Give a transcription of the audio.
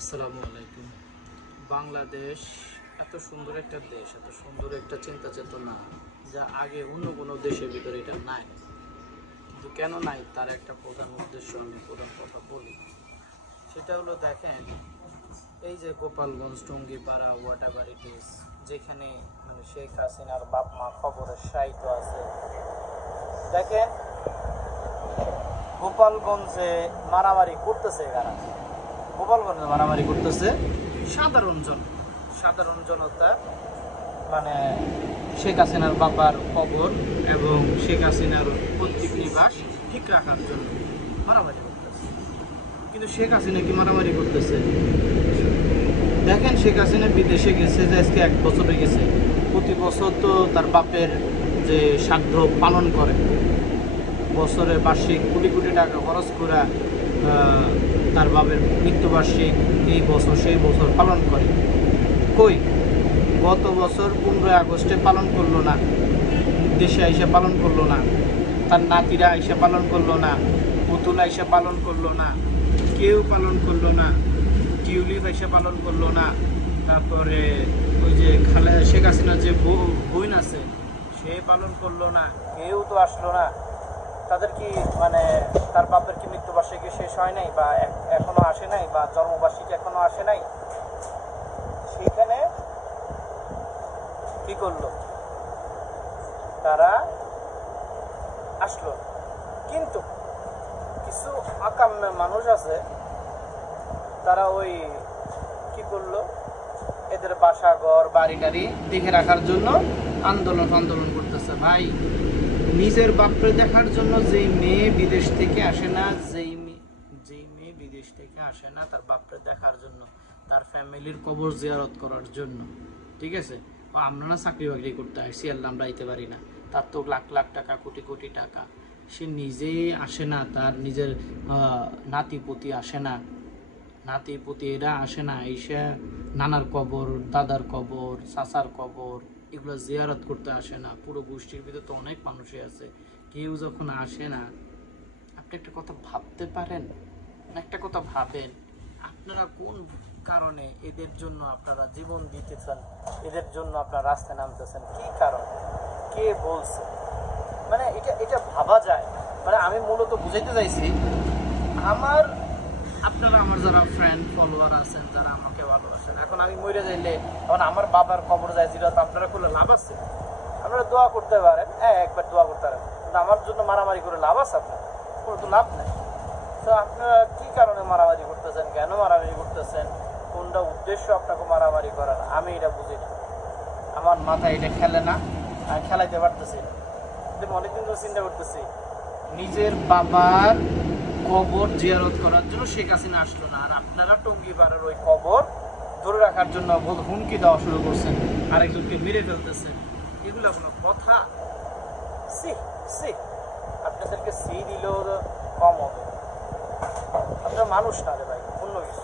আসসালামু আলাইকুম। বাংলাদেশ এত সুন্দর একটা দেশ, এত সুন্দর একটা চিন্তা চেতনা যা আগে অন্য কোনো দেশের ভিতরে এটা নাই। কিন্তু কেন নাই তার একটা প্রধান উদ্দেশ্য আমি প্রধান কথা বলি। সেটা হলো দেখেন, এই যে Gopalganj, Tungipara, whatever it is, যেখানে মানে শেখ হাসিনার বাপ মা খবরের সাহিত্য আছে, দেখেন গোপালগঞ্জে মারামারি করতেছে কারা? গোপালগঞ্জে মারামারি করতেছে সাধারণ জনতা, মানে শেখ হাসিনার বাবার কবর এবং শেখ হাসিনার পৈতৃক নিবাস ঠিক রাখার জন্য মারামারি করতেছে। কিন্তু শেখ হাসিনা কি মারামারি করতেছে? দেখেন, শেখ হাসিনা বিদেশে গেছে যে আজকে 1 বছর হয়ে গেছে। প্রতি বছর তো তার বাপের যে শ্রাদ্ধ পালন করে, বছরে বার্ষিক কোটি কোটি টাকা খরচ করে তার বাপের মৃত্যুবার্ষিক এই বছর সেই বছর পালন করে। কই, গত বছর 15 আগস্টে পালন করলো না, দেশে আইসা পালন করলো না, তার নাতিরা আইসা পালন করলো না, পুতুল আইসা পালন করলো না, কেউ পালন করলো না, টিউলিপ আইসা পালন করলো না। তারপরে ওই যে শেখ হাসিনার যে বোন আছে সে পালন করলো না, কেউ তো আসলো না। তাদের কি মানে তার বাপের কি মৃত্যুবার্ষিকী শেষ হয় নাই, বা এখনো আসে নাই, বা জন্মবার্ষিকী এখনো আসে নাই? সেখানে কি করলো? তারা আসলো। কিন্তু কিছু আকাম্য মানুষ আছে, তারা ওই কি করলো, এদের বাসা ঘর বাড়ি গাড়ি দেখে রাখার জন্য আন্দোলন করতেছে। ভাই, নিজের বাপরে দেখার জন্য যেই মেয়ে বিদেশ থেকে আসে না, তার বাপরে দেখার জন্য, তার ফ্যামিলির কবর জিয়ারত করার জন্য, ঠিক আছে? আমরা না চাকরি বাকরি করতে আসছি, আল্লাহ আমরা আইতে পারি না, তার তো লাখ লাখ টাকা কোটি কোটি টাকা, সে নিজেই আসে না, তার নিজের নাতিপতি আসে না, নাতিপতি এরা আসে না, এসে নানার কবর, দাদার কবর, চাচার কবর এগুলো জিয়ারত করতে আসে না। পুরো গোষ্ঠীর ভিতরে তো অনেক মানুষই আছে, কেউ যখন আসে না, আপনি একটা কথা ভাবতে পারেন, একটা কথা ভাবেন, আপনারা কোন কারণে এদের জন্য আপনারা জীবন দিতেছেন, এদের জন্য আপনারা রাস্তায় নামতেছেন? কি কারণ? কে বলছে? মানে এটা ভাবা যায়? মানে আমি মূলত বুঝাইতে চাইছি, আপনারা আমার যারা ফ্রেন্ড ফলোয়ার আছেন, যারা আমাকে ভালোবাসেন, এখন আমি মরে যাইলে, এখন আমার বাবার কবর যায় জিরাত, আপনারা করলে লাভ আছে? আপনারা দোয়া করতে পারেন, একবার দোয়া করতে পারেন, কিন্তু আমার জন্য মারামারি করে লাভ আছে? আপনার কোনো তো লাভ নেই। তো আপনারা কি কারণে মারামারি করতেছেন, কেন মারামারি করতেছেন, কোনটা উদ্দেশ্য আপনাকে মারামারি করার, আমি এটা বুঝি না। আমার মাথায় এটা খেলে না, আমি খেলাইতে পারতেছি না। কিন্তু অনেকদিন ধরে চিন্তা করতেছি, নিজের বাবার কবর জিয়ারত করার জন্য শেখ হাসিনা আসলো না, আর আপনারা টঙ্গিপাড়ার ওই কবর ধরে রাখার জন্য হুমকি দেওয়া শুরু করছেন, আরেকজনকে মেরে ফেলতেছেন। এগুলো কোনো কথা? আপনাদেরকে দিলেও কম হবে। আপনারা মানুষ না রে ভাই, অন্য কিছু।